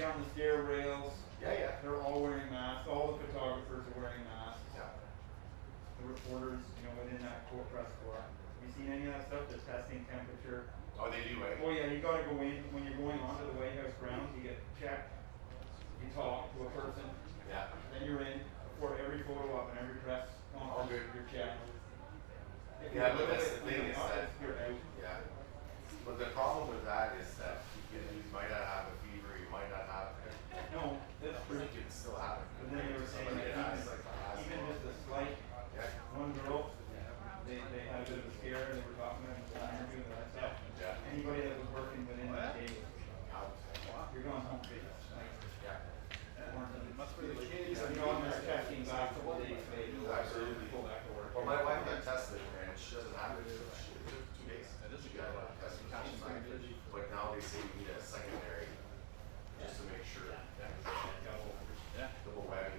down the stair rails. Yeah. They're all wearing masks. All the photographers are wearing masks. Yeah. The reporters, within that press corps. Have you seen any of that stuff? They're testing temperature. Oh, they do, right? Oh yeah, you gotta go in, when you're going onto the White House grounds, you get checked, you talk to a person, Yeah. then you're in, before every photo op and every press conference, good. you're checked. If Yeah, you're but that's a the little thing bit is not, that, you're out. yeah. But the problem with that is that you might not have a fever, you might not have, No, that's true. you can still have it. But then they were saying Somebody that has, like, even just a slight, Yeah. one girl, they had a bit of a scare, and they were talking about it in the interview and that stuff. Yeah. Anybody that was working within the day, Out. you're going home big. Yeah. And they're testing back a couple days later. Absolutely. Go back to work. Well, my wife got tested and she doesn't have it. She took 2 days. She got tested. But now they say we need a secondary just to make sure. Double whammy.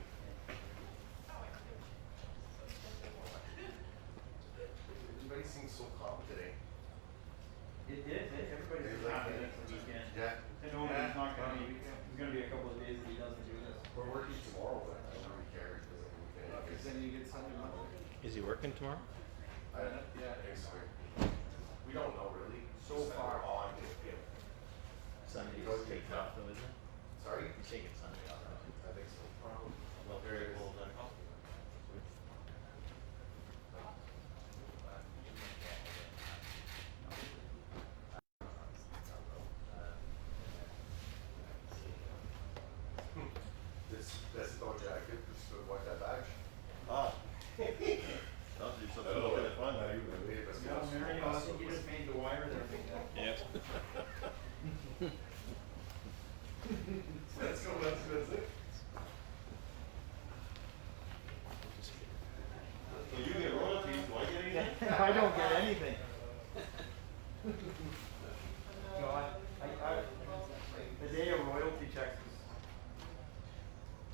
Everybody seems so calm today. It did. Everybody's happy that it's the weekend. Yeah. I know he's not gonna be. It's gonna be a couple of days that he doesn't do this. We're working tomorrow, but I don't really care because of the weekend. Because then you get Sunday Monday. Is he working tomorrow? Yeah, I think so. We don't know really. So far on. Sunday's taken off though, isn't it? Sorry? He's taking Sunday off. I think so. Well, very cold then. This is no jacket, this is what that badge. Ah. That'll do something a little bit of fun. No, Mary, I think you just made the wire there. Yeah. Let's go, that's it. So you get royalties, do I get anything? I don't get anything. No, the day of royalty checks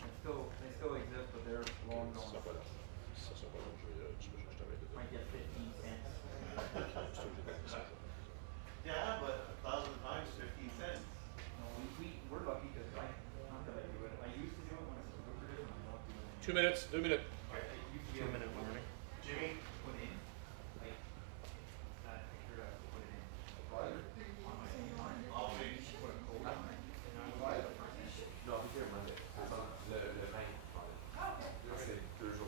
they still exist, but they're long gone. Might get 15 cents. Yeah, but 1,000 times 15 cents. No, we're lucky because not that I do it. I used to do it when I was lucrative and I'm not doing it. 2 minutes, 2 minutes. I used to be able to warning. Jimmy? put in, like, that picture I put it in. What? On my phone. I'll wait. Put a code on it. And I would buy the person. No, I'll be here Monday. It's on the 9th. Okay. There's no.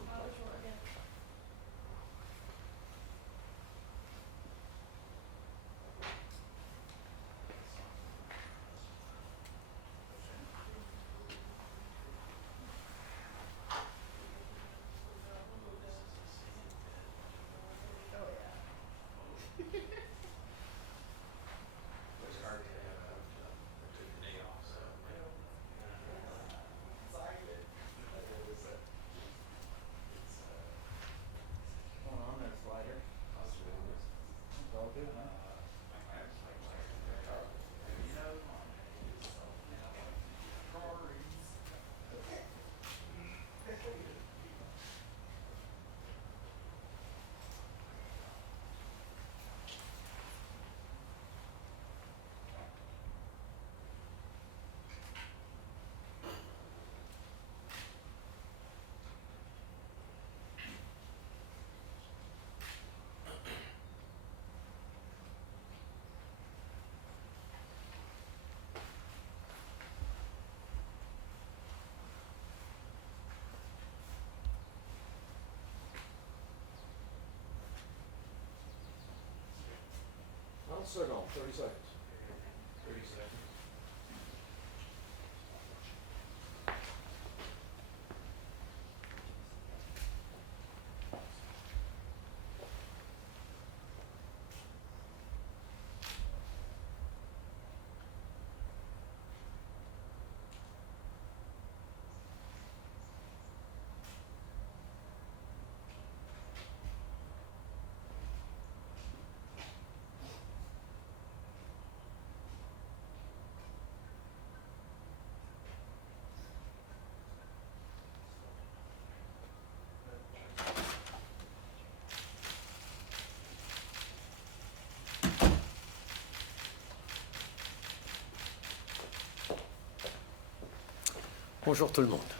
Going on there, slider. It's all good, huh? I'll start on 30 seconds. 30 seconds. Bonjour tout le monde.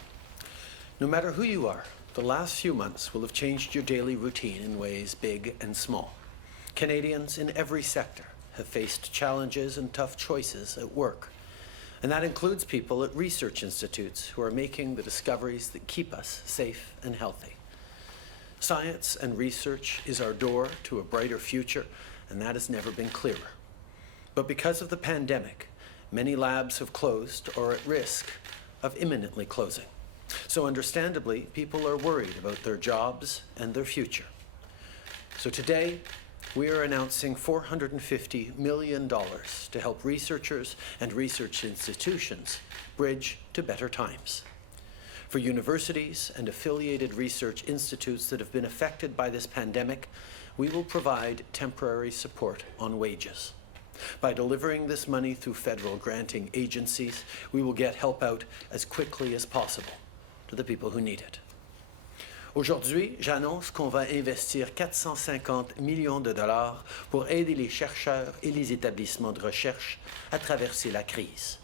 No matter who you are, the last few months will have changed your daily routine in ways big and small. Canadians in every sector have faced challenges and tough choices at work. And that includes people at research institutes who are making the discoveries that keep us safe and healthy. Science and research is our door to a brighter future, and that has never been clearer. But because of the pandemic, many labs have closed or are at risk of imminently closing. So understandably, people are worried about their jobs and their future. So today, we are announcing $450 million to help researchers and research institutions bridge to better times. For universities and affiliated research institutes that have been affected by this pandemic, we will provide temporary support on wages. By delivering this money through federal granting agencies, we will get help out as quickly as possible to the people who need it. Aujourd'hui, j'annonce qu'on va investir 450 millions de dollars pour aider les chercheurs et les établissements de recherche à traverser la crise.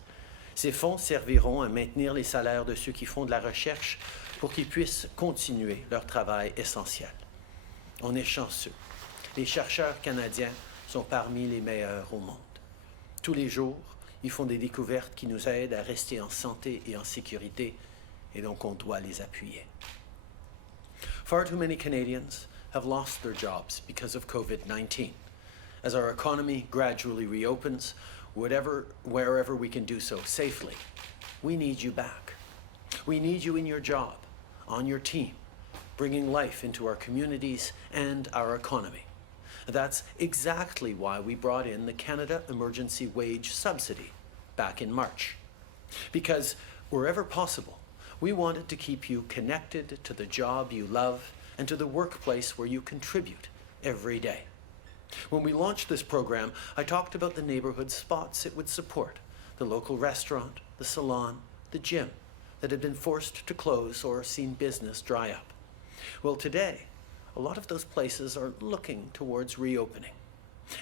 Ces fonds serviront à maintenir les salaires de ceux qui font de la recherche pour qu'ils puissent continuer leur travail essentiel. On est chanceux. Les chercheurs canadiens sont parmi les meilleurs au monde. Tous les jours, ils font des découvertes qui nous aident à rester en santé et en sécurité, et donc on doit les appuyer. Far too many Canadians have lost their jobs because of COVID-19. As our economy gradually reopens, wherever we can do so safely, we need you back. We need you in your job, on your team, bringing life into our communities and our economy. That's exactly why we brought in the Canada Emergency Wage Subsidy back in March. Because wherever possible, we wanted to keep you connected to the job you love and to the workplace where you contribute every day. When we launched this program, I talked about the neighborhood spots it would support, the local restaurant, the salon, the gym that had been forced to close or seen business dry up. Well, today, a lot of those places are looking towards reopening,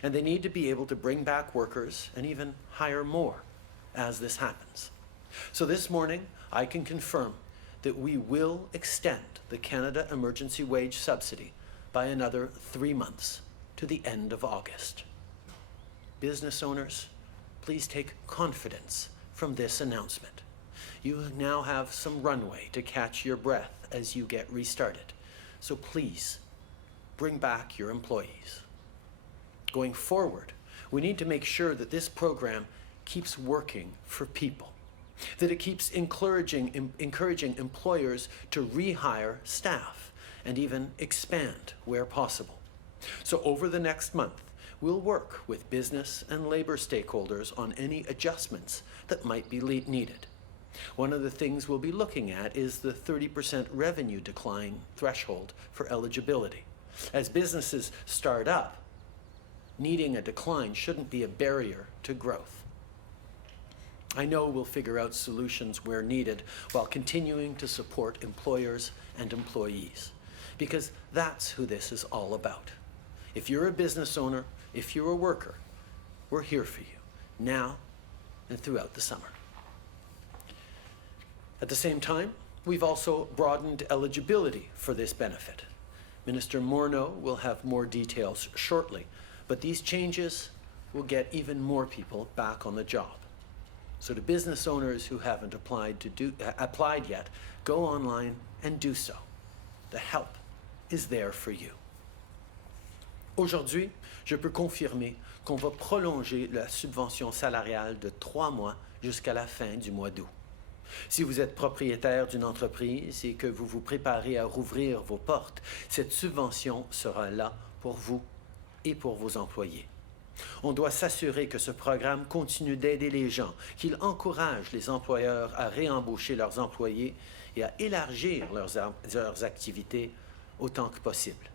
and they need to be able to bring back workers and even hire more as this happens. So this morning, I can confirm that we will extend the Canada Emergency Wage Subsidy by another 3 months to the end of August. Business owners, please take confidence from this announcement. You now have some runway to catch your breath as you get restarted. So please, bring back your employees. Going forward, we need to make sure that this program keeps working for people, that it keeps encouraging employers to rehire staff and even expand where possible. So over the next month, we'll work with business and labor stakeholders on any adjustments that might be needed. One of the things we'll be looking at is the 30% revenue decline threshold for eligibility. As businesses start up, needing a decline shouldn't be a barrier to growth. I know we'll figure out solutions where needed while continuing to support employers and employees, because that's who this is all about. If you're a business owner, if you're a worker, we're here for you, now and throughout the summer. At the same time, we've also broadened eligibility for this benefit. Minister Morneau will have more details shortly, but these changes will get even more people back on the job. So to business owners who haven't applied yet, go online and do so. The help is there for you. Aujourd'hui, je peux confirmer qu'on va prolonger la subvention salariale de 3 mois jusqu'à la fin du mois d'août. Si vous êtes propriétaire d'une entreprise et que vous vous préparez à rouvrir vos portes, cette subvention sera là pour vous et pour vos employés. On doit s'assurer que ce programme continue d'aider les gens, qu'il encourage les employeurs à réembaucher leurs employés et à élargir leurs activités autant que possible.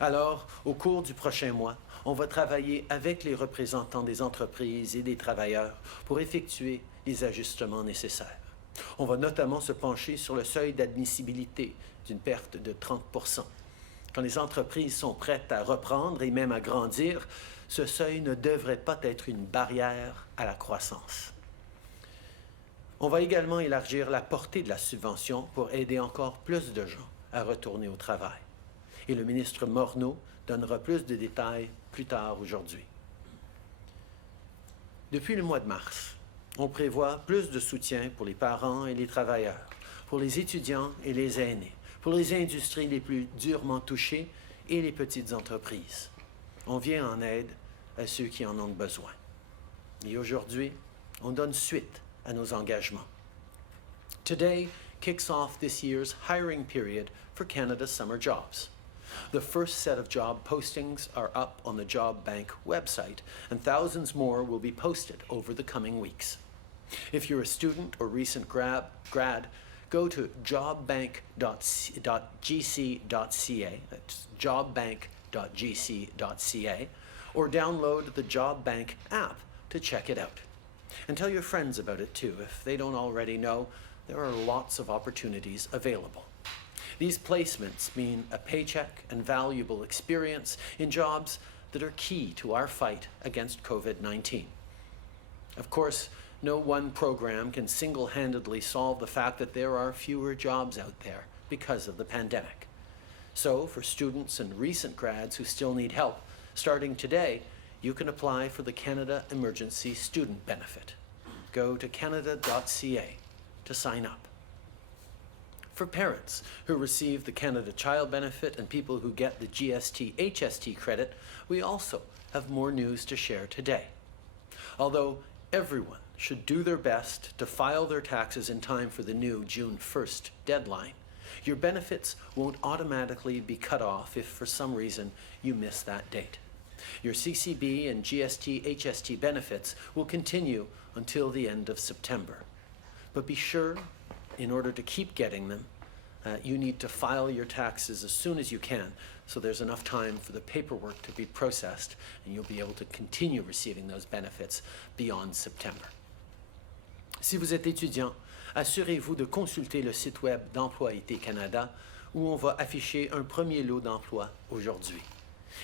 Alors, au cours du prochain mois, on va travailler avec les représentants des entreprises et des travailleurs pour effectuer les ajustements nécessaires. On va notamment se pencher sur le seuil d'admissibilité d'une perte de 30%. Quand les entreprises sont prêtes à reprendre et même à grandir, ce seuil ne devrait pas être une barrière à la croissance. On va également élargir la portée de la subvention pour aider encore plus de gens à retourner au travail. Et le ministre Morneau donnera plus de détails plus tard aujourd'hui. Depuis le mois de mars, on prévoit plus de soutien pour les parents et les travailleurs, pour les étudiants et les aînés, pour les industries les plus durement touchées et les petites entreprises. On vient en aide à ceux qui en ont besoin. Et aujourd'hui, on donne suite à nos engagements. Today kicks off this year's hiring period for Canada's summer jobs. The first set of job postings are up on the Job Bank website, and thousands more will be posted over the coming weeks. If you're a student or recent grad, go to jobbank.gc.ca, that's jobbank.gc.ca, or download the Job Bank app to check it out. And tell your friends about it too. If they don't already know, there are lots of opportunities available. These placements mean a paycheck and valuable experience in jobs that are key to our fight against COVID-19. Of course, no one program can single-handedly solve the fact that there are fewer jobs out there because of the pandemic. So, for students and recent grads who still need help, starting today, you can apply for the Canada Emergency Student Benefit. Go to canada.ca to sign up. For parents who receive the Canada Child Benefit and people who get the GST-HST credit, we also have more news to share today. Although everyone should do their best to file their taxes in time for the new June 1st deadline, your benefits won't automatically be cut off if for some reason you miss that date. Your CCB and GST-HST benefits will continue until the end of September. But be sure, in order to keep getting them, you need to file your taxes as soon as you can, so there's enough time for the paperwork to be processed, and you'll be able to continue receiving those benefits beyond September. Si vous êtes étudiant, assurez-vous de consulter le site web d'Employabilité Canada, où on va afficher un premier lot d'emplois aujourd'hui.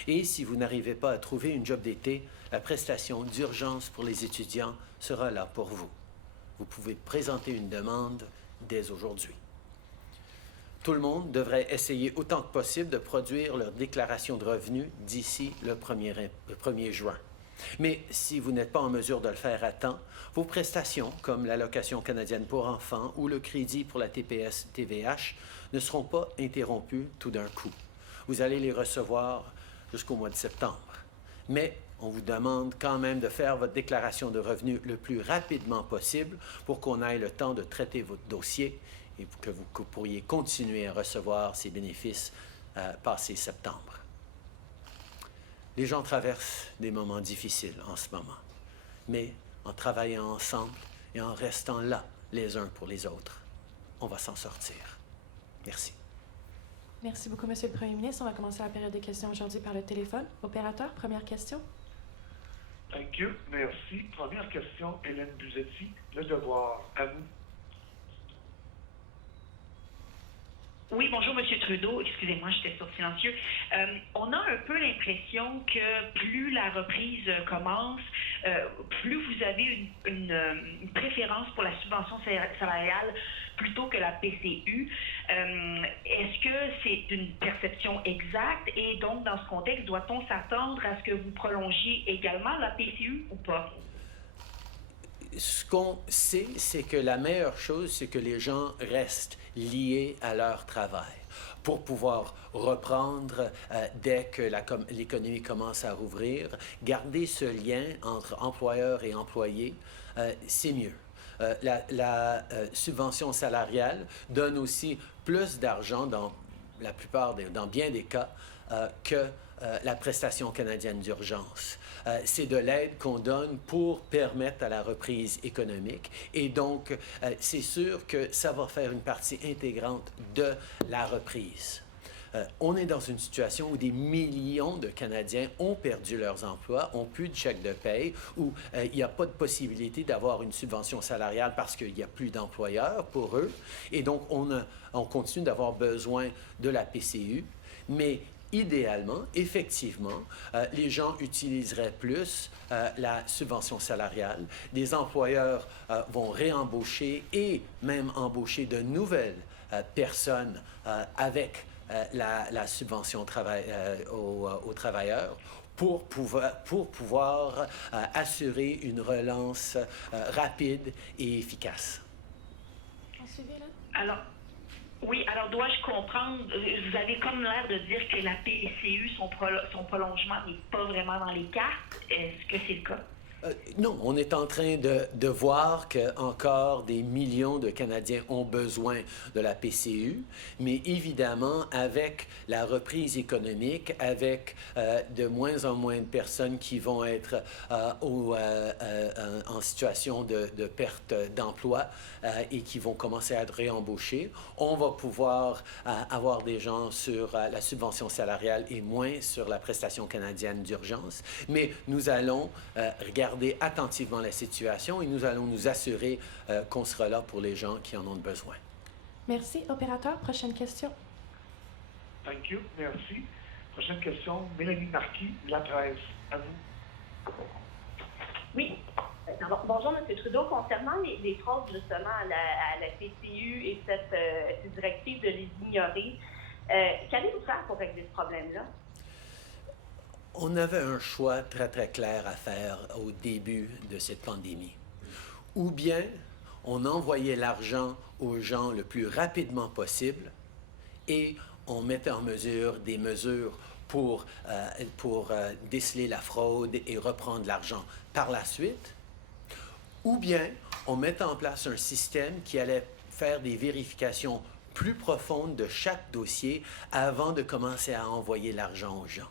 Et si vous n'arrivez pas à trouver une job d'été, la prestation d'urgence pour les étudiants sera là pour vous. Vous pouvez présenter une demande dès aujourd'hui. Tout le monde devrait essayer autant que possible de produire leur déclaration de revenus d'ici le 1er juin. Mais si vous n'êtes pas en mesure de le faire à temps, vos prestations, comme l'allocation canadienne pour enfants ou le crédit pour la TPS-TVH, ne seront pas interrompues tout d'un coup. Vous allez les recevoir jusqu'au mois de septembre. Mais on vous demande quand même de faire votre déclaration de revenus le plus rapidement possible pour qu'on ait le temps de traiter votre dossier et que vous pourriez continuer à recevoir ces bénéfices passé septembre. Les gens traversent des moments difficiles en ce moment, mais en travaillant ensemble et en restant là les uns pour les autres, on va s'en sortir. Merci. Merci beaucoup, Monsieur le Premier ministre. On va commencer la période des questions aujourd'hui par le téléphone. Opérateur, première question. Thank you. Merci. Première question, Hélène Buzetti, Le Devoir. À vous. Oui, bonjour, Monsieur Trudeau. Excusez-moi, j'étais sur silencieux. On a un peu l'impression que plus la reprise commence, plus vous avez une préférence pour la subvention salariale plutôt que la PCU. Est-ce que c'est une perception exacte? Et donc, dans ce contexte, doit-on s'attendre à ce que vous prolongiez également la PCU ou pas? Ce qu'on sait, c'est que la meilleure chose, c'est que les gens restent liés à leur travail pour pouvoir reprendre dès que l'économie commence à rouvrir. Garder ce lien entre employeurs et employés, c'est mieux. La subvention salariale donne aussi plus d'argent dans bien des cas que la prestation canadienne d'urgence. C'est de l'aide qu'on donne pour permettre à la reprise économique et donc c'est sûr que ça va faire une partie intégrante de la reprise. On est dans une situation où des millions de Canadiens ont perdu leurs emplois, ont plus de chèque de paye, où il n'y a pas de possibilité d'avoir une subvention salariale parce qu'il n'y a plus d'employeurs pour eux. Et donc, on continue d'avoir besoin de la PCU, mais idéalement, effectivement, les gens utiliseraient plus la subvention salariale. Des employeurs vont réembaucher et même embaucher de nouvelles personnes avec la subvention aux travailleurs pour pouvoir assurer une relance rapide et efficace. En suivi, là? Alors, oui, alors dois-je comprendre, vous avez comme l'air de dire que la PCU, son prolongement n'est pas vraiment dans les cartes. Est-ce que c'est le cas? Non, on est en train de voir qu'encore des millions de Canadiens ont besoin de la PCU, mais évidemment, avec la reprise économique, avec de moins en moins de personnes qui vont être en situation de perte d'emploi et qui vont commencer à être réembauchés, on va pouvoir avoir des gens sur la subvention salariale et moins sur la prestation canadienne d'urgence. Mais nous allons regarder attentivement la situation et nous allons nous assurer qu'on sera là pour les gens qui en ont besoin. Merci. Opérateur, prochaine question. Thank you. Merci. Prochaine question, Mélanie Marquis, La Presse. À vous. Oui. Alors, bonjour, M. Trudeau. Concernant les fraudes, justement, à la PCU et cette directive de les ignorer, qu'allez-vous faire pour régler ce problème-là? On avait un choix très, très clair à faire au début de cette pandémie. Ou bien on envoyait l'argent aux gens le plus rapidement possible et on mettait en mesure des mesures pour déceler la fraude et reprendre l'argent par la suite. Ou bien on mettait en place un système qui allait faire des vérifications plus profondes de chaque dossier avant de commencer à envoyer l'argent aux gens.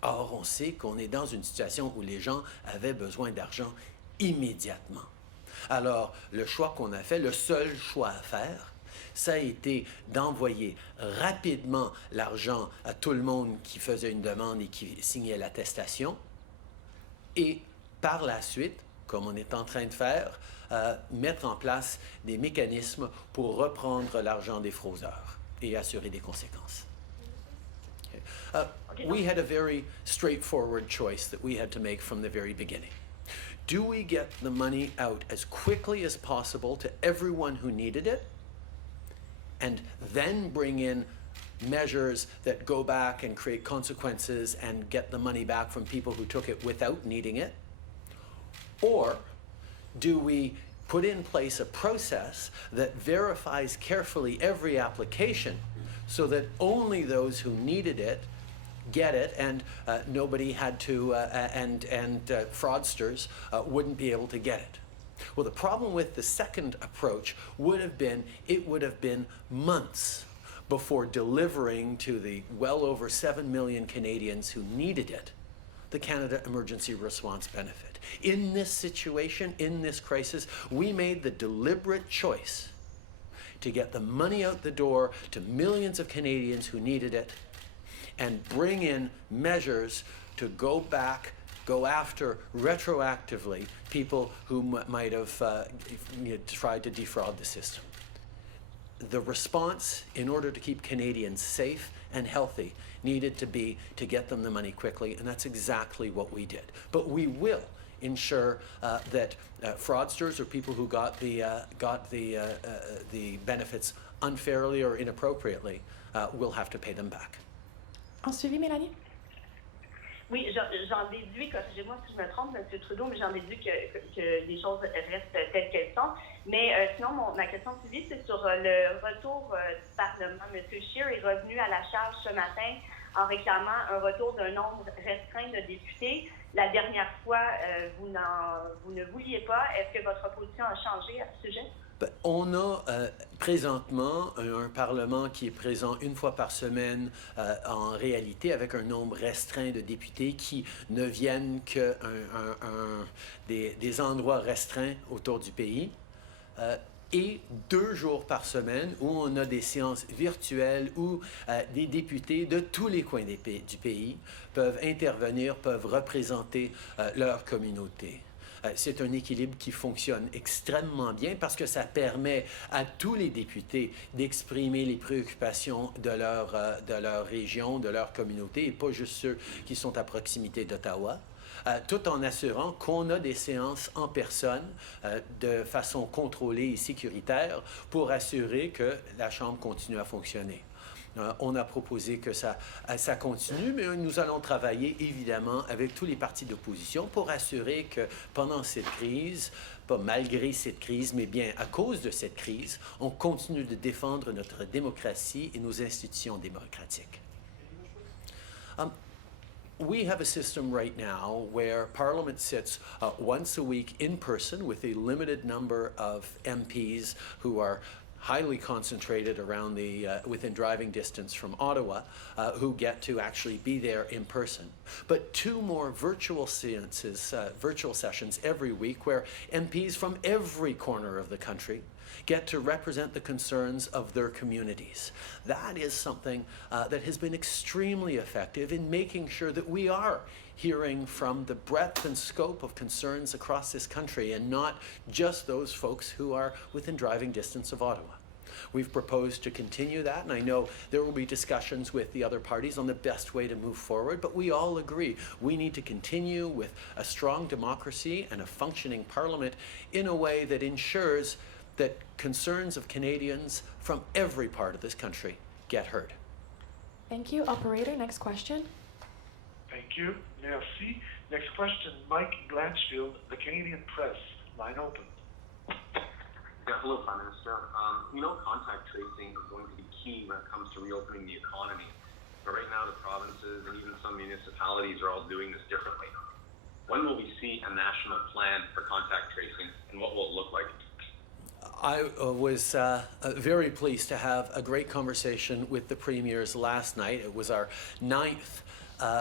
Or, on sait qu'on est dans une situation où les gens avaient besoin d'argent immédiatement. Alors, le choix qu'on a fait, le seul choix à faire, ça a été d'envoyer rapidement l'argent à tout le monde qui faisait une demande et qui signait l'attestation. Et par la suite, comme on est en train de faire, mettre en place des mécanismes pour reprendre l'argent des fraudeurs et assurer des conséquences. We had a very straightforward choice that we had to make from the very beginning. Do we get the money out as quickly as possible to everyone who needed it, and then bring in measures that go back and create consequences and get the money back from people who took it without needing it? Or do we put in place a process that verifies carefully every application so that only those who needed it get it, and nobody had to, and fraudsters wouldn't be able to get it? Well, the problem with the second approach would have been, it would have been months before delivering to the well over 7 million Canadians who needed it, the Canada Emergency Response Benefit. In this situation, in this crisis, we made the deliberate choice to get the money out the door to millions of Canadians who needed it, and bring in measures to go after retroactively people who might have tried to defraud the system. The response, in order to keep Canadians safe and healthy, needed to be to get them the money quickly, and that's exactly what we did. But we will ensure that fraudsters or people who got the benefits unfairly or inappropriately will have to pay them back. En suivi, Mélanie? Oui, j'en déduis, corrigez-moi si je me trompe, M. Trudeau, mais j'en déduis que les choses restent telles qu'elles sont. Mais sinon, ma question suivie, c'est sur le retour du Parlement. M. Scheer est revenu à la charge ce matin en réclamant un retour d'un nombre restreint de députés. La dernière fois, vous ne vouliez pas. Est-ce que votre position a changé à ce sujet? On a présentement un Parlement qui est présent une fois par semaine en réalité avec un nombre restreint de députés qui ne viennent que des endroits restreints autour du pays. Et 2 jours par semaine où on a des séances virtuelles où des députés de tous les coins du pays peuvent intervenir, peuvent représenter leur communauté. C'est un équilibre qui fonctionne extrêmement bien parce que ça permet à tous les députés d'exprimer les préoccupations de leur région, de leur communauté, et pas juste ceux qui sont à proximité d'Ottawa. Tout en assurant qu'on a des séances en personne de façon contrôlée et sécuritaire pour assurer que la Chambre continue à fonctionner. On a proposé que ça continue, mais nous allons travailler évidemment avec tous les partis d'opposition pour assurer que pendant cette crise, pas malgré cette crise, mais bien à cause de cette crise, on continue de défendre notre démocratie et nos institutions démocratiques. We have a system right now where Parliament sits once a week in person with a limited number of MPs who are highly concentrated around within driving distance from Ottawa, who get to actually be there in person. But 2 more virtual seances, virtual sessions every week where MPs from every corner of the country get to represent the concerns of their communities. That is something that has been extremely effective in making sure that we are hearing from the breadth and scope of concerns across this country and not just those folks who are within driving distance of Ottawa. We've proposed to continue that, and I know there will be discussions with the other parties on the best way to move forward, but we all agree we need to continue with a strong democracy and a functioning parliament in a way that ensures that concerns of Canadians from every part of this country get heard. Thank you. Operator, next question. Thank you. Merci. Next question, Mike Blanchfield, the Canadian Press. Line open. Yeah, hello, Prime Minister. We know contact tracing is going to be key when it comes to reopening the economy. But right now, the provinces and even some municipalities are all doing this differently. When will we see a national plan for contact tracing, and what will it look like? I was very pleased to have a great conversation with the premiers last night. It was our 9th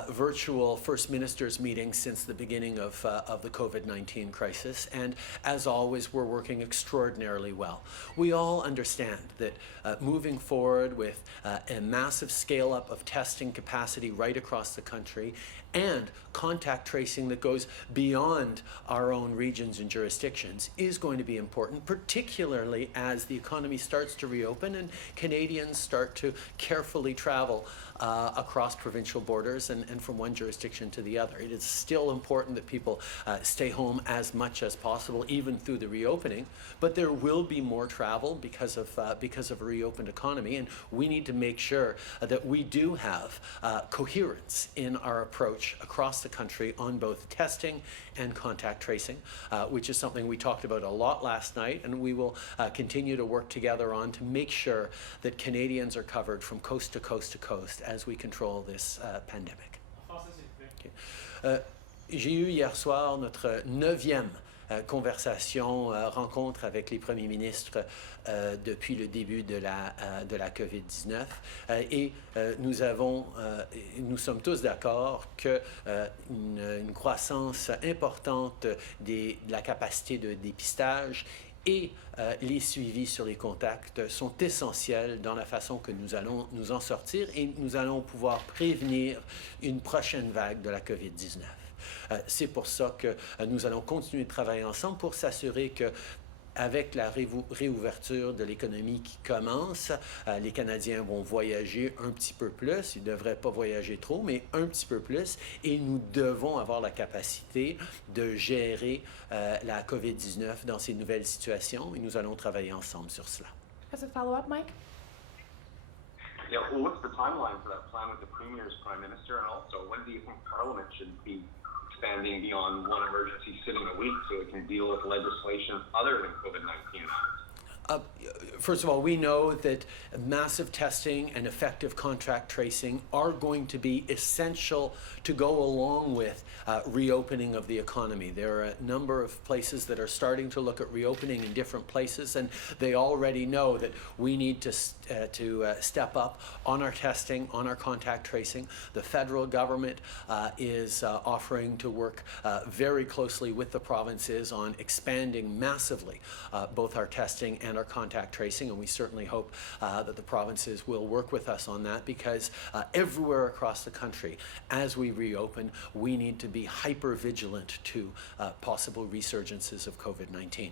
virtual First Ministers meeting since the beginning of the COVID-19 crisis, and as always, we're working extraordinarily well. We all understand that moving forward with a massive scale-up of testing capacity right across the country and contact tracing that goes beyond our own regions and jurisdictions is going to be important, particularly as the economy starts to reopen and Canadians start to carefully travel across provincial borders and from one jurisdiction to the other. It is still important that people stay home as much as possible, even through the reopening, but there will be more travel because of a reopened economy, and we need to make sure that we do have coherence in our approach across the country on both testing and contact tracing, which is something we talked about a lot last night, and we will continue to work together on to make sure that Canadians are covered from coast to coast to coast as we control this pandemic. Okay. J'ai eu hier soir notre 9e conversation, rencontre avec les premiers ministres depuis le début de la COVID-19 et nous sommes tous d'accord que une croissance importante de la capacité de dépistage et les suivis sur les contacts sont essentiels dans la façon que nous allons nous en sortir et nous allons pouvoir prévenir une prochaine vague de la COVID-19. C'est pour ça que nous allons continuer de travailler ensemble pour s'assurer que avec la réouverture de l'économie qui commence, les Canadiens vont voyager un petit peu plus. Ils ne devraient pas voyager trop, mais un petit peu plus. Et nous devons avoir la capacité de gérer la COVID-19 dans ces nouvelles situations. Et nous allons travailler ensemble sur cela. As a follow-up, Mike? Yeah, well, what's the timeline for that plan with the Premier's Prime Minister? And also, when do you think Parliament should be expanding beyond one emergency sitting a week so it can deal with legislation other than COVID-19 matters? First of all, we know that massive testing and effective contact tracing are going to be essential to go along with reopening of the economy. There are a number of places that are starting to look at reopening in different places, and they already know that we need to step up on our testing, on our contact tracing. The federal government is offering to work very closely with the provinces on expanding massively both our testing and expand our contact tracing, and we certainly hope that the provinces will work with us on that, because everywhere across the country, as we reopen, we need to be hyper vigilant to possible resurgences of COVID-19.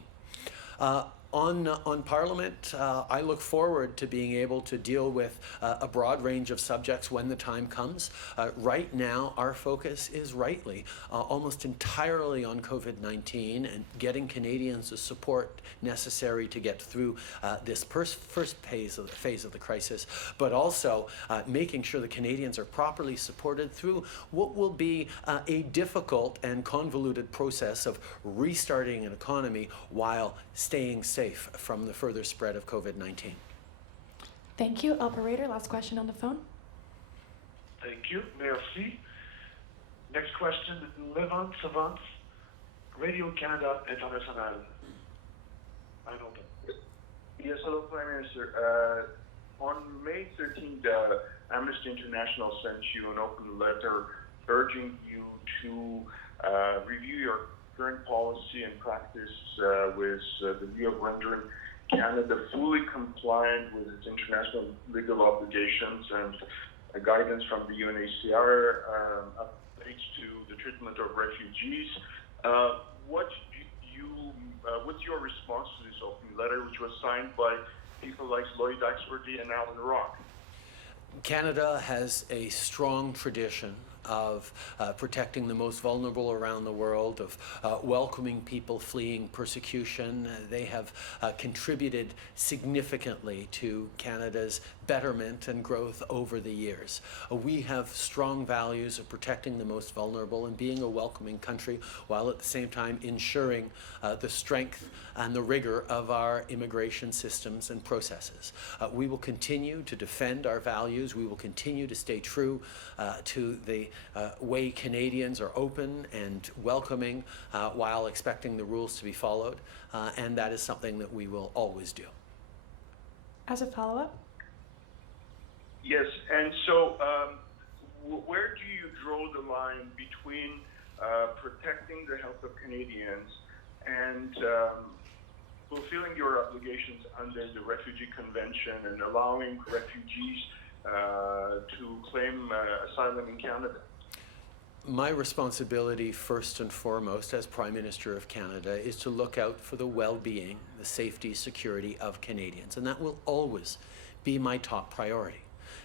On Parliament, I look forward to being able to deal with a broad range of subjects when the time comes. Right now, our focus is rightly almost entirely on COVID-19 and getting Canadians the support necessary to get through this first phase of the crisis, but also making sure the Canadians are properly supported through what will be a difficult and convoluted process of restarting an economy while staying safe from the further spread of COVID-19. Thank you. Operator, last question on the phone. Thank you. Merci. Next question, Levant Savant, Radio Canada International. I know that. Yes, hello, Prime Minister. On May 13th, Amnesty International sent you an open letter urging you to review your current policy and practice with the view of rendering Canada fully compliant with its international legal obligations and guidance from the UNHCR updates to the treatment of refugees. What's your response to this open letter, which was signed by people like Lloyd Axworthy and Alan Rock? Canada has a strong tradition of protecting the most vulnerable around the world, of welcoming people fleeing persecution. They have contributed significantly to Canada's betterment and growth over the years. We have strong values of protecting the most vulnerable and being a welcoming country, while at the same time ensuring the strength and the rigor of our immigration systems and processes. We will continue to defend our values. We will continue to stay true to the way Canadians are open and welcoming while expecting the rules to be followed, and that is something that we will always do. As a follow-up? Yes, and so where do you draw the line between protecting the health of Canadians and fulfilling your obligations under the Refugee Convention and allowing refugees to claim asylum in Canada? My responsibility, first and foremost, as Prime Minister of Canada, is to look out for the well-being, the safety, security of Canadians, and that will always be my top priority.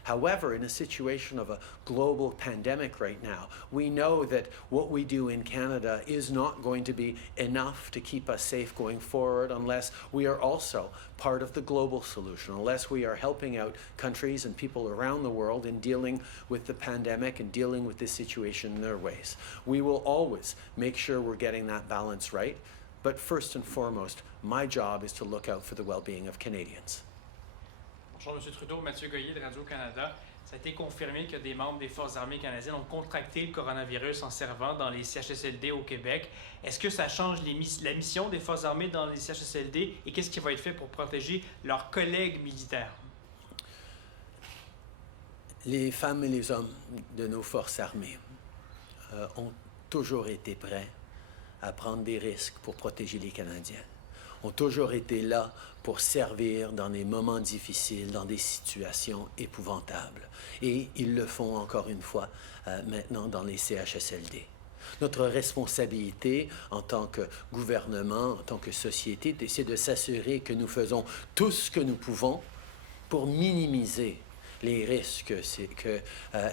However, in a situation of a global pandemic right now, we know that what we do in Canada is not going to be enough to keep us safe going forward unless we are also part of the global solution, unless we are helping out countries and people around the world in dealing with the pandemic and dealing with this situation in their ways. We will always make sure we're getting that balance right, but first and foremost, my job is to look out for the well-being of Canadians. Bonjour M. Trudeau, Mathieu Goyer de Radio-Canada. Ça a été confirmé que des membres des Forces armées canadiennes ont contracté le coronavirus en servant dans les CHSLD au Québec. Est-ce que ça change la mission des Forces armées dans les CHSLD et qu'est-ce qui va être fait pour protéger leurs collègues militaires? Les femmes et les hommes de nos forces armées ont toujours été prêts à prendre des risques pour protéger les Canadiens. Ont toujours été là pour servir dans des moments difficiles, dans des situations épouvantables. Et ils le font encore une fois maintenant dans les CHSLD. Notre responsabilité en tant que gouvernement, en tant que société, c'est de s'assurer que nous faisons tout ce que nous pouvons pour minimiser les risques que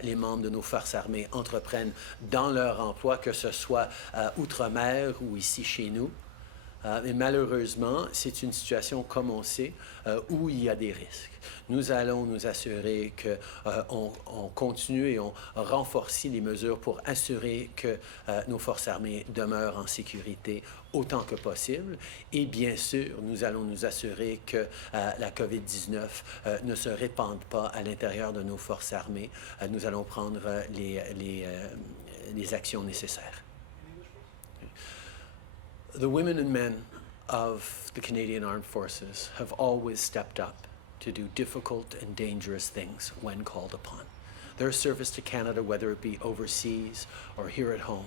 les membres de nos forces armées entreprennent dans leur emploi, que ce soit outre-mer ou ici chez nous. Mais malheureusement, c'est une situation, comme on sait, où il y a des risques. Nous allons nous assurer qu'on continue et on renforce les mesures pour assurer que nos forces armées demeurent en sécurité autant que possible. Et bien sûr, nous allons nous assurer que la COVID-19 ne se répande pas à l'intérieur de nos forces armées. Nous allons prendre les actions nécessaires. The women and men of the Canadian Armed Forces have always stepped up to do difficult and dangerous things when called upon. Their service to Canada, whether it be overseas or here at home,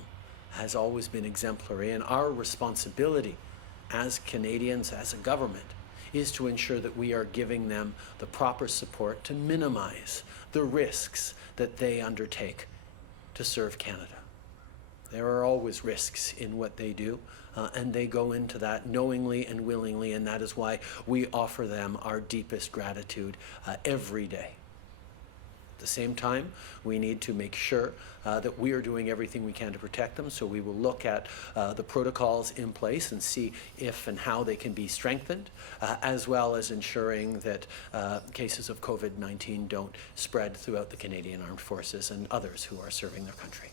has always been exemplary, and our responsibility as Canadians, as a government, is to ensure that we are giving them the proper support to minimize the risks that they undertake to serve Canada. There are always risks in what they do, and they go into that knowingly and willingly, and that is why we offer them our deepest gratitude every day. At the same time, we need to make sure that we are doing everything we can to protect them, so we will look at the protocols in place and see if and how they can be strengthened, as well as ensuring that cases of COVID-19 don't spread throughout the Canadian Armed Forces and others who are serving their country.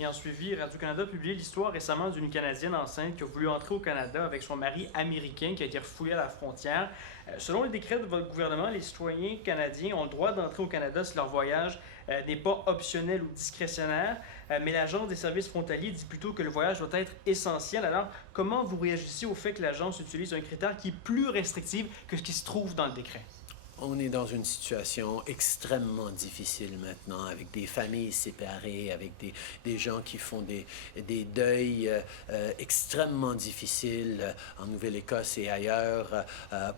Et en suivi, Radio-Canada a publié l'histoire récemment d'une Canadienne enceinte qui a voulu entrer au Canada avec son mari américain qui a été refoulé à la frontière. Selon les décrets de votre gouvernement, les citoyens canadiens ont le droit d'entrer au Canada si leur voyage n'est pas optionnel ou discrétionnaire, mais l'Agence des services frontaliers dit plutôt que le voyage doit être essentiel. Alors, comment vous réagissez au fait que l'Agence utilise un critère qui est plus restrictif que ce qui se trouve dans le décret? On est dans une situation extrêmement difficile maintenant, avec des familles séparées, avec des gens qui font des deuils extrêmement difficiles en Nouvelle-Écosse et ailleurs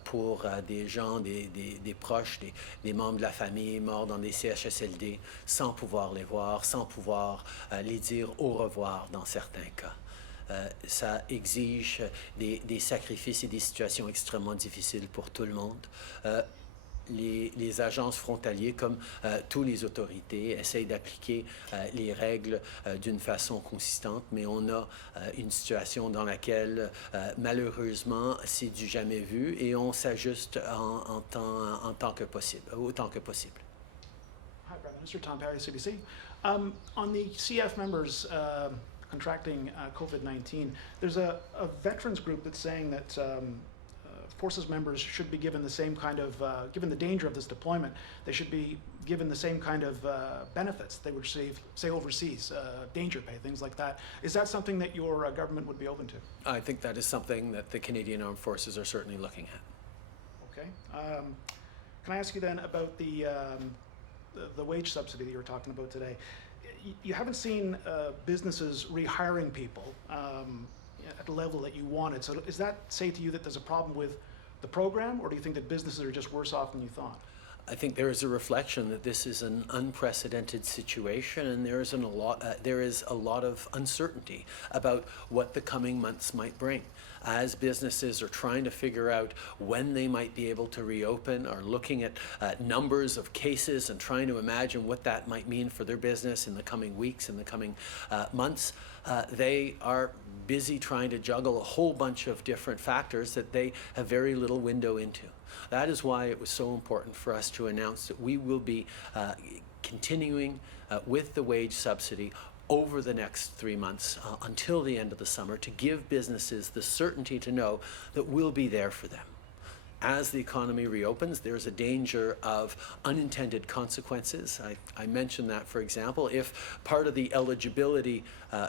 pour des gens, des proches, des membres de la famille morts dans des CHSLD, sans pouvoir les voir, sans pouvoir les dire au revoir dans certains cas. Ça exige des sacrifices et des situations extrêmement difficiles pour tout le monde. Les agences frontalières, comme toutes les autorités, essayent d'appliquer les règles d'une façon consistante, mais on a une situation dans laquelle, malheureusement, c'est du jamais vu et on s'ajuste autant que possible. Hi, Prime Minister. Tom Perry, CBC. On the CF members contracting COVID-19, there's a veterans group that's saying that Forces members should be given the same kind of, given the danger of this deployment, they should be given the same kind of benefits they would receive, say, overseas, danger pay, things like that. Is that something that your government would be open to? I think that is something that the Canadian Armed Forces are certainly looking at. Okay. Can I ask you then about the wage subsidy that you were talking about today? You haven't seen businesses rehiring people at the level that you wanted. So does that say to you that there's a problem with the program, or do you think that businesses are just worse off than you thought? I think there is a reflection that this is an unprecedented situation, and there is a lot of uncertainty about what the coming months might bring. As businesses are trying to figure out when they might be able to reopen, or looking at numbers of cases and trying to imagine what that might mean for their business in the coming weeks, in the coming months, they are busy trying to juggle a whole bunch of different factors that they have very little window into. That is why it was so important for us to announce that we will be continuing with the wage subsidy over the next 3 months until the end of the summer, to give businesses the certainty to know that we'll be there for them. As the economy reopens, there's a danger of unintended consequences. I mentioned that, for example, if part of the eligibility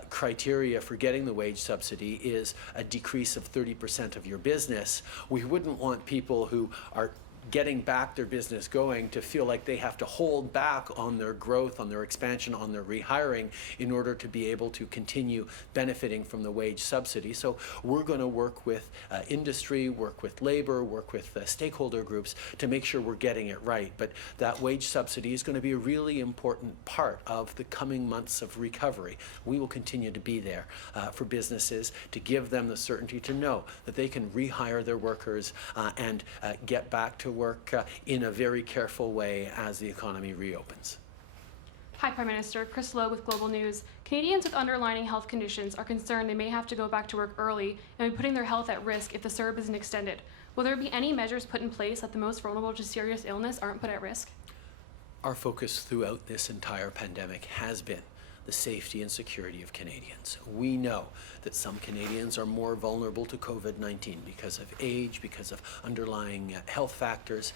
criteria for getting the wage subsidy is a decrease of 30% of your business, we wouldn't want people who are getting back their business going to feel like they have to hold back on their growth, on their expansion, on their rehiring in order to be able to continue benefiting from the wage subsidy. So we're going to work with industry, work with labor, work with stakeholder groups to make sure we're getting it right. But that wage subsidy is going to be a really important part of the coming months of recovery. We will continue to be there for businesses, to give them the certainty to know that they can rehire their workers and get back to work in a very careful way as the economy reopens. Hi, Prime Minister. Chris Lowe with Global News. Canadians with underlying health conditions are concerned they may have to go back to work early and be putting their health at risk if the CERB isn't extended. Will there be any measures put in place that the most vulnerable to serious illness aren't put at risk? Our focus throughout this entire pandemic has been the safety and security of Canadians. We know that some Canadians are more vulnerable to COVID-19 because of age, because of underlying health factors,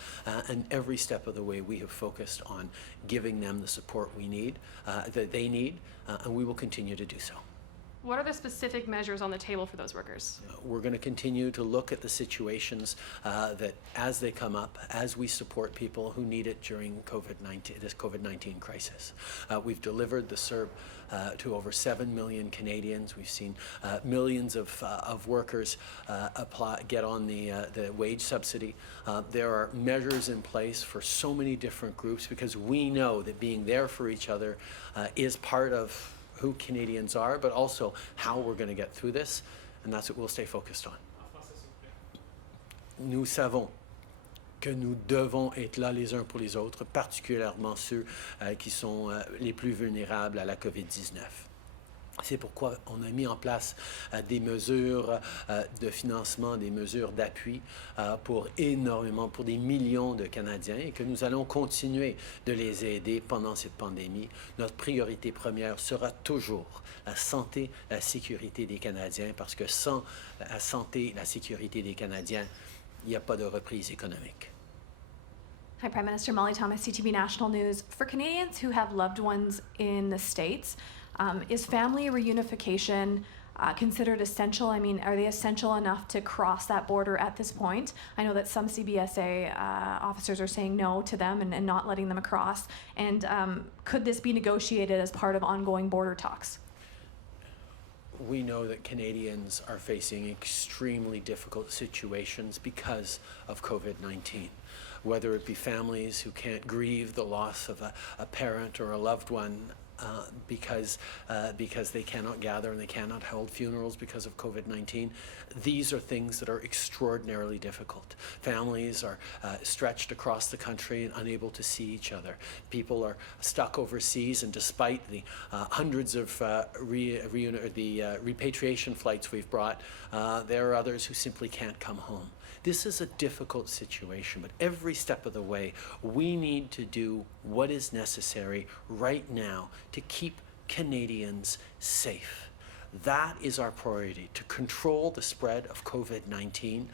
and every step of the way we have focused on giving them the support we need, that they need, and we will continue to do so. What are the specific measures on the table for those workers? We're going to continue to look at the situations that, as they come up, as we support people who need it during this COVID-19 crisis. We've delivered the CERB to over 7 million Canadians. We've seen millions of workers get on the wage subsidy. There are measures in place for so many different groups because we know that being there for each other is part of who Canadians are, but also how we're going to get through this, and that's what we'll stay focused on. Nous savons que nous devons être là les uns pour les autres, particulièrement ceux qui sont les plus vulnérables à la COVID-19. C'est pourquoi on a mis en place des mesures de financement, des mesures d'appui pour des millions de Canadiens et que nous allons continuer de les aider pendant cette pandémie. Notre priorité première sera toujours la santé, la sécurité des Canadiens parce que sans la santé, la sécurité des Canadiens, il n'y a pas de reprise économique. Hi, Prime Minister. Molly Thomas, CTV National News. For Canadians who have loved ones in the States, is family reunification considered essential? I mean, are they essential enough to cross that border at this point? I know that some CBSA officers are saying no to them and not letting them across. And could this be negotiated as part of ongoing border talks? We know that Canadians are facing extremely difficult situations because of COVID-19. Whether it be families who can't grieve the loss of a parent or a loved one because they cannot gather and they cannot hold funerals because of COVID-19. These are things that are extraordinarily difficult. Families are stretched across the country and unable to see each other. People are stuck overseas, and despite the hundreds of repatriation flights we've brought, there are others who simply can't come home. This is a difficult situation, but every step of the way, we need to do what is necessary right now to keep Canadians safe. That is our priority, to control the spread of COVID-19,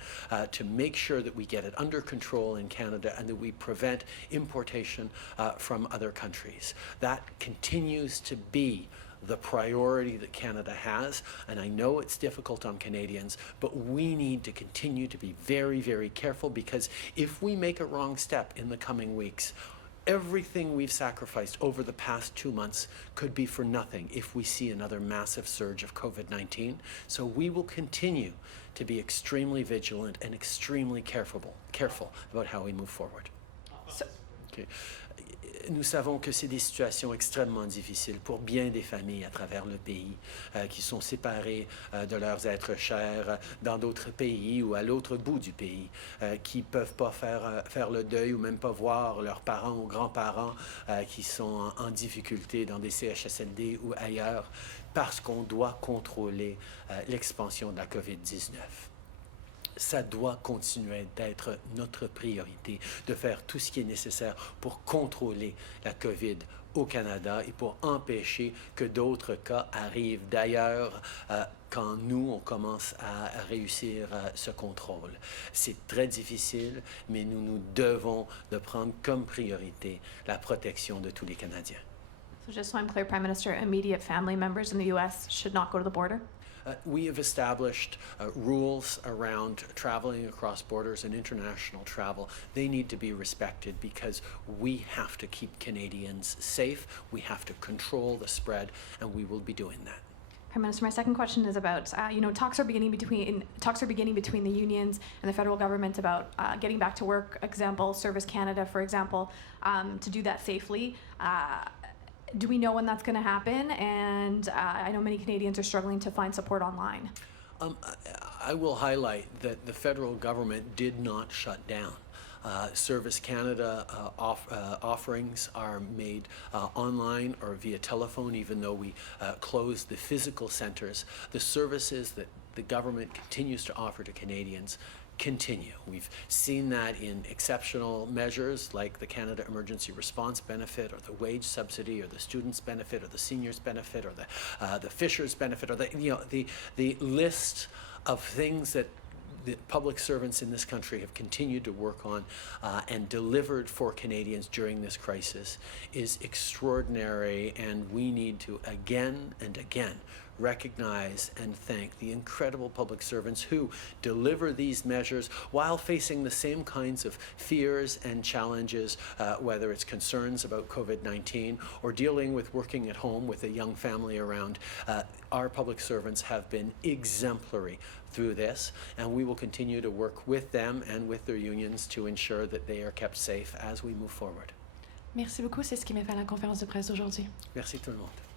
to make sure that we get it under control in Canada and that we prevent importation from other countries. That continues to be the priority that Canada has, and I know it's difficult on Canadians, but we need to continue to be very, very careful because if we make a wrong step in the coming weeks, everything we've sacrificed over the past 2 months could be for nothing if we see another massive surge of COVID-19. So we will continue to be extremely vigilant and extremely careful about how we move forward. Okay. Nous savons que c'est des situations extrêmement difficiles pour bien des familles à travers le pays qui sont séparées de leurs êtres chers dans d'autres pays ou à l'autre bout du pays, qui ne peuvent pas faire le deuil ou même pas voir leurs parents ou grands-parents qui sont en difficulté dans des CHSLD ou ailleurs parce qu'on doit contrôler l'expansion de la COVID-19. Ça doit continuer d'être notre priorité, de faire tout ce qui est nécessaire pour contrôler la COVID au Canada et pour empêcher que d'autres cas arrivent d'ailleurs quand nous, on commence à réussir ce contrôle. C'est très difficile, mais nous devons de prendre comme priorité la protection de tous les Canadiens. So just so I'm clear, Prime Minister, immediate family members in the U.S. should not go to the border? We have established rules around traveling across borders and international travel. They need to be respected because we have to keep Canadians safe, we have to control the spread, and we will be doing that. Prime Minister, my second question is about, talks are beginning between the unions and the federal government about getting back to work, example, Service Canada, for example, to do that safely. Do we know when that's going to happen? And I know many Canadians are struggling to find support online. I will highlight that the federal government did not shut down. Service Canada offerings are made online or via telephone, even though we closed the physical centres. The services that the government continues to offer to Canadians continue. We've seen that in exceptional measures like the Canada Emergency Response Benefit or the wage subsidy or the students benefit or the seniors benefit or the fishers benefit or the list of things that the public servants in this country have continued to work on and delivered for Canadians during this crisis is extraordinary, and we need to again and again recognize and thank the incredible public servants who deliver these measures while facing the same kinds of fears and challenges, whether it's concerns about COVID-19 or dealing with working at home with a young family around. Our public servants have been exemplary through this, and we will continue to work with them and with their unions to ensure that they are kept safe as we move forward. Merci beaucoup, c'est ce qui met fin à la conférence de presse d'aujourd'hui. Merci tout le monde.